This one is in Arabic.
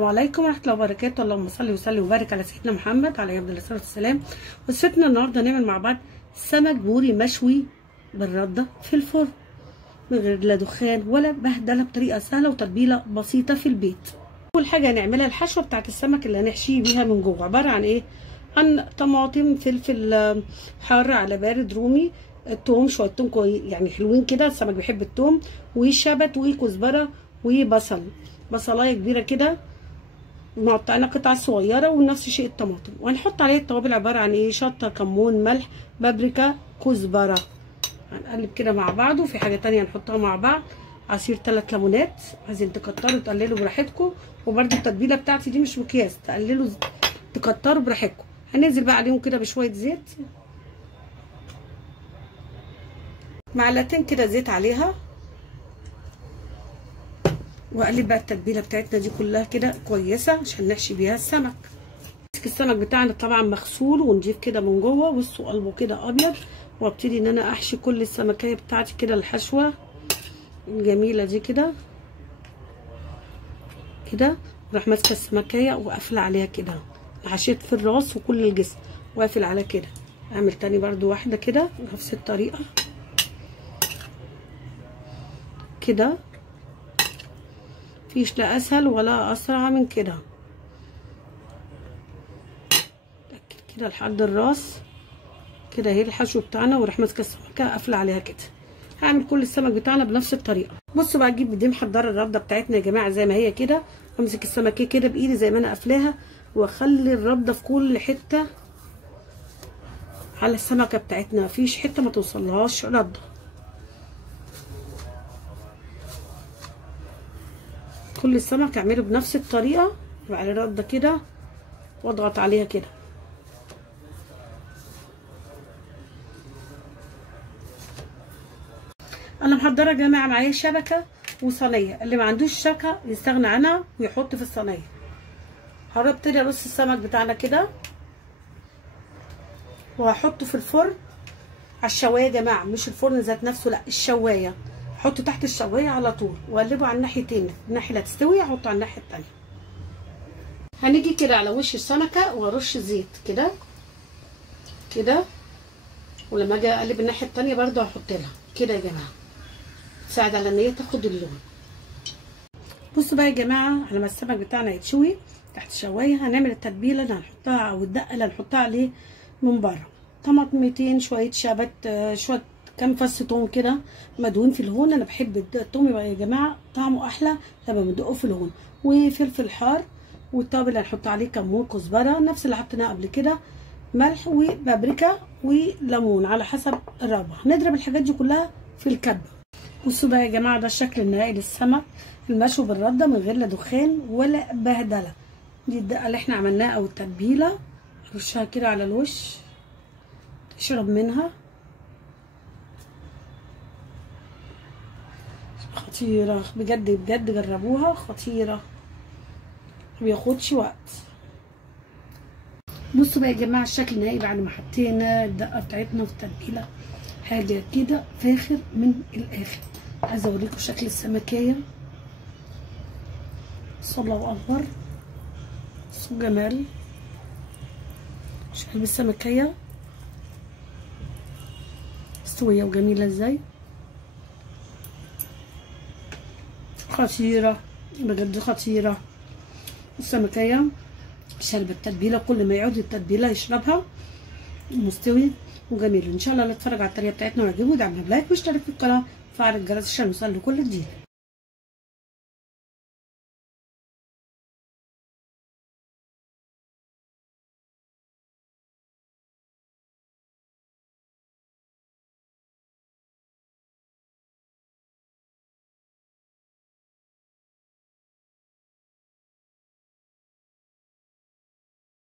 السلام عليكم ورحمه الله وبركاته. اللهم صل وسلم وبارك على سيدنا محمد عليه افضل الصلاه والسلام. وصفتنا النهارده نعمل مع بعض سمك بوري مشوي بالرده في الفرن من غير لا دخان ولا بهدله، بطريقه سهله وتتبيله بسيطه في البيت. اول حاجه هنعملها الحشوه بتاعت السمك اللي هنحشيه بيها من جوه، عباره عن ايه؟ عن طماطم، فلفل حار على بارد، رومي، توم، شويه توم يعني حلوين كده، السمك بيحب التوم، وشبت وكزبره وبصل، بصلايه كبيره كده مقطعينها قطع صغيره، ونفس الشيء الطماطم. وهنحط عليه التوابل عباره عن ايه؟ شطه، كمون، ملح، بابريكا، كزبره. هنقلب كده مع بعض. وفي حاجه تانية هنحطها مع بعض، عصير 3 ليمونات، عايزين تكتروا تقللوا براحتكم. وبرده التتبيله بتاعتي دي مش مقياس، تقللوا تكتروا براحتكم. هننزل بقى عليهم كده بشويه زيت، معلقتين كده زيت عليها، واقلب بقى التتبيله بتاعتنا دي كلها كده كويسه عشان نحشي بيها السمك. السمك بتاعنا طبعا مغسول ونضيف كده من جوه، وسطه قلبه كده ابيض، وابتدي ان انا احشي كل السمكيه بتاعتي كده الحشوه الجميله دي كده كده. اروح ماسكه السمكيه وقافله عليها كده، حشيت في الراس وكل الجسم وقافل على كده. اعمل تاني برده واحده كده بنفس الطريقه كده. مفيش لا اسهل ولا اسرع من كده كده لحد الراس كده. اهي الحشو بتاعنا، وراح ماسكه السمكه قافله عليها كده. هعمل كل السمك بتاعنا بنفس الطريقه. بصوا بقى، اجيب دي محضره الرده بتاعتنا يا جماعه زي ما هي كده، وامسك السمكيه كده بايدي زي ما انا قافلاها، واخلي الرده في كل حته على السمكه بتاعتنا، مفيش حته ما توصلهاش رده. كل السمك اعمله بنفس الطريقه، وعلى الرده كده واضغط عليها كده. انا محضره يا جماعه معايا شبكه وصينيه، اللي ما عندوش شبكه يستغنى عنها ويحط في الصينيه. هبتدي ارص السمك بتاعنا كده، وهحطه في الفرن على الشوايه يا جماعه، مش الفرن ذات نفسه، لا الشوايه. احطه تحت الشوايه على طول، واقلبه على الناحيتين، الناحيه اللي هتستوي احطه على الناحيه التانيه. هنيجي كده على وش السمكه وارش زيت كده كده، ولما اجي اقلب الناحيه التانيه برده هحط لها كده يا جماعه، تساعد على ان هي تاخد اللون. بصوا بقى يا جماعه، على ما السمك بتاعنا يتشوي تحت الشوايه، هنعمل التتبيله اللي هنحطها او الدقه اللي هنحطها عليه من بره. طماطمتين، شويه شبت، شويه كام فص توم كده مدهون في الهون. انا بحب التوم يبقى يا جماعه طعمه احلى لما بندقه في الهون. وفلفل حار، والتوابل اللي هنحط عليه كمون، كزبره نفس اللي حطيناه قبل كده، ملح وبابريكا وليمون على حسب الرغبه. هنضرب الحاجات دي كلها في الكبه. بصوا بقى يا جماعه، ده الشكل النهائي للسمك المشوي بالرده من غير لا دخان ولا بهدله. دي الدقه اللي احنا عملناها او التتبيله، رشها كده على الوش تشرب منها. خطيره بجد بجد، جربوها، خطيره مبياخدش وقت. بصوا بقى يا جماعه الشكل النهائي بعد ما حطينا الدقه بتاعتنا في التتبيله، حاجه كده فاخر من الاخر. عايزه اوريكم شكل السمكيه، بسم الله اكبر، بصوا جمال شكل السمكيه مستويه وجميله ازاي، خطيره بجد خطيره. السمكيه شربت التتبيله، كل ما يعود التتبيله يشربها، مستوي وجميل. ان شاء الله اللي اتفرج على الطريقه بتاعتنا ويعجبه يدعمنا بلايك واشترك في القناه وفعل الجرس عشان يوصل لكل جديد.